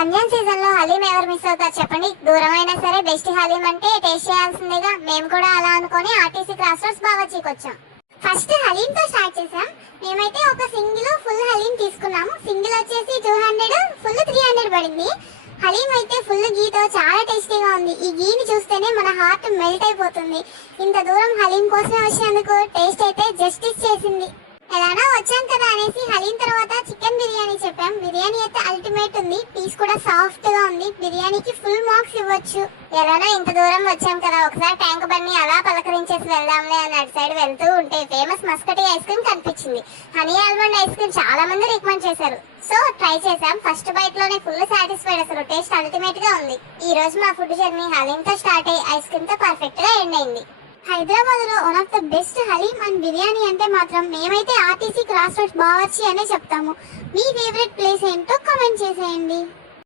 Ramzan season లో హలీం ఎవరు miss అవుతారు చెప్పండి. దూరమైనా సరే బెస్ట్ హలీం అంటే టేస్ట్ చేయాల్సిందేగా. మేము కూడా అలా అనుకొని ఆర్టీసీ క్రాస్ రోడ్స్ బావర్చీకి వచ్చాం. ఫస్ట్ హలీం తో స్టార్ట్ చేసాం. మేమైతే ఒక సింగిల్ ఫుల్ హలీం తీసుకున్నాము. సింగిల్ వచ్చేసి 200, ఫుల్ 300 పడింది. హలీం అయితే ఫుల్ గీతో చాలా టేస్టీగా ఉంది. ఈ గీని చూస్తేనే మన హార్ట్ మెల్ట్ అయిపోతుంది. ఇంత దూరం హలీం కోసమే వచ్చినందుకు టేస్ట్ అయితే జస్టిస్ చేసింది. ఎలానో వచ్చాం కదా అనేసి హలీం తర్వాత చికెన్ బిర్యానీ చెప్పాం. బిర్యానీ అయితే అల్టిమేట్ ఉంది. పీస్ కూడా సాఫ్ట్ గా ఉంది. బిర్యానీకి ఫుల్ మార్క్స్ ఇవ్వచ్చు. ఎలానో ఇంత దూరం వచ్చాం కదా, ఒకసారి ట్యాంక్ బండి అలా పలకరించేసి వెళ్దాంలే అని అటు సైడ్ వెళ్తూ ఉంటే ఫేమస్ మస్కటీ ఐస్ క్రీమ్ కనిపించింది. హనీ ఆల్మండ్ ఐస్ క్రీమ్ చాలా మంది రికమెండ్ చేశారు. సో ట్రై చేసాం. ఫస్ట్ బైట్ లోనే ఫుల్ సాటిస్ఫైడ్. అసలు టేస్ట్ అల్టిమేట్ గా ఉంది. ఈ రోజు మా ఫుడ్ జర్నీ హలీం తో స్టార్ట్ అయ్యి ఐస్ క్రీమ్ తో పర్ఫెక్ట్ గా ఎండ్ అయింది. హైదరాబాద్ లో one of the best haleem and biryani అంటే మాత్రం మేమైతే ఆర్టీసీ క్రాస్ రోడ్స్ బావర్చీ అనే చెప్తాము. మీ ఫేవరెట్ ప్లేస్ ఏంటో కామెంట్ చేసేయండి.